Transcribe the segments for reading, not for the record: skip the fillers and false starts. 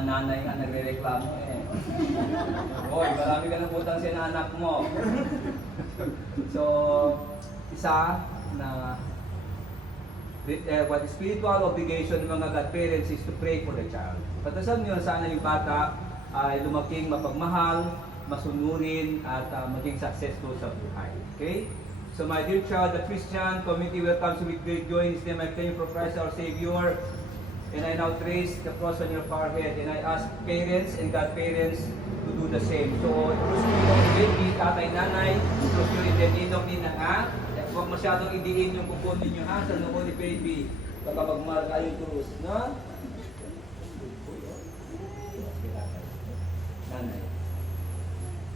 mga nanay nga nagre-reklamo eh. Hoy, marami ka ng utang sa anak mo. So, isa na what spiritual obligation ng mga godparents is to pray for the child. Patasan nyo sana yung bata ay lumaking mapagmahal, masunurin, at maging successful sa buhay. Okay? So my dear child, the Christian community welcomes you with great joy. In His name I claim for Christ our Savior. And I now trace the cross on your forehead. And I ask parents and godparents to do the same. So, cross nyo yung baby, tatay, nanay, cross nyo yung ninong, nina, ha? Huwag masyadong idiin yung pupon ninyo, ha? Sa noo ni baby. Baka magmarka yung cross, no? Nanay.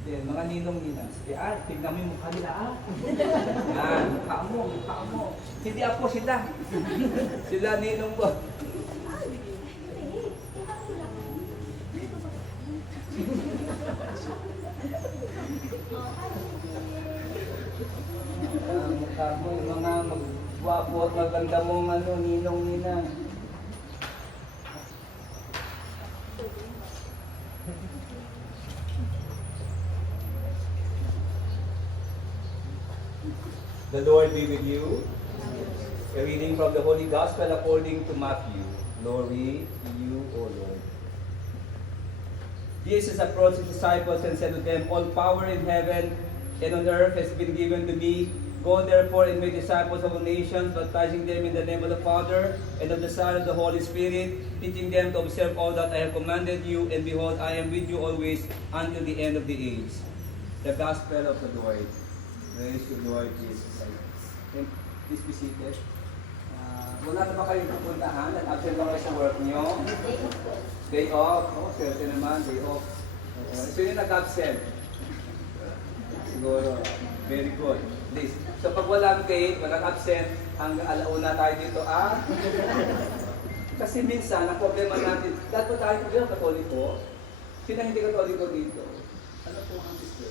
Then, mga ninong-ninang. Sige, tignan mo yung mukha nila, Yan, mukha mo. Hindi ako sila. Sila ninong ko. Mukha mo, yung mga magwapo at maganda mong ninong-ninang. The Lord be with you. A reading from the Holy Gospel according to Matthew. Glory to you, O Lord. Jesus approached his disciples and said to them, all power in heaven and on earth has been given to me. Go therefore and make disciples of all nations, baptizing them in the name of the Father and of the Son and of the Holy Spirit, teaching them to observe all that I have commanded you, and behold, I am with you always until the end of the age. The Gospel of the Lord. Praise the Lord Jesus. Please be seated. Wala na ba kayong pupuntahan at absent ba kayo sa work nyo? Day off. Oh, swerte naman, day off. Sino yung nag-absent? Siguro. Very good. Please. So pag walang day, walang absent, hanggang alauna tayo dito, Kasi minsan, ang problema natin, dahil po tayo problema katoliko, sino hindi katoliko dito? Ano po ang sister?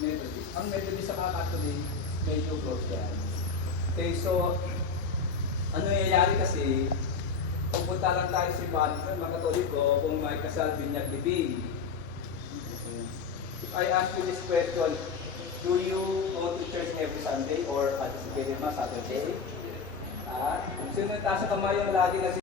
Methodist. Ang Methodist sa Catholic, medyo close yan. Okay, so, ano nangyayari kasi, pupunta lang tayo sa iba, mga Katoliko, kung may kasal, binyag, libing. If I ask you this question, do you go to church every Sunday or participate in Mass Saturday? Sino yung taas sa kamay yung lagi na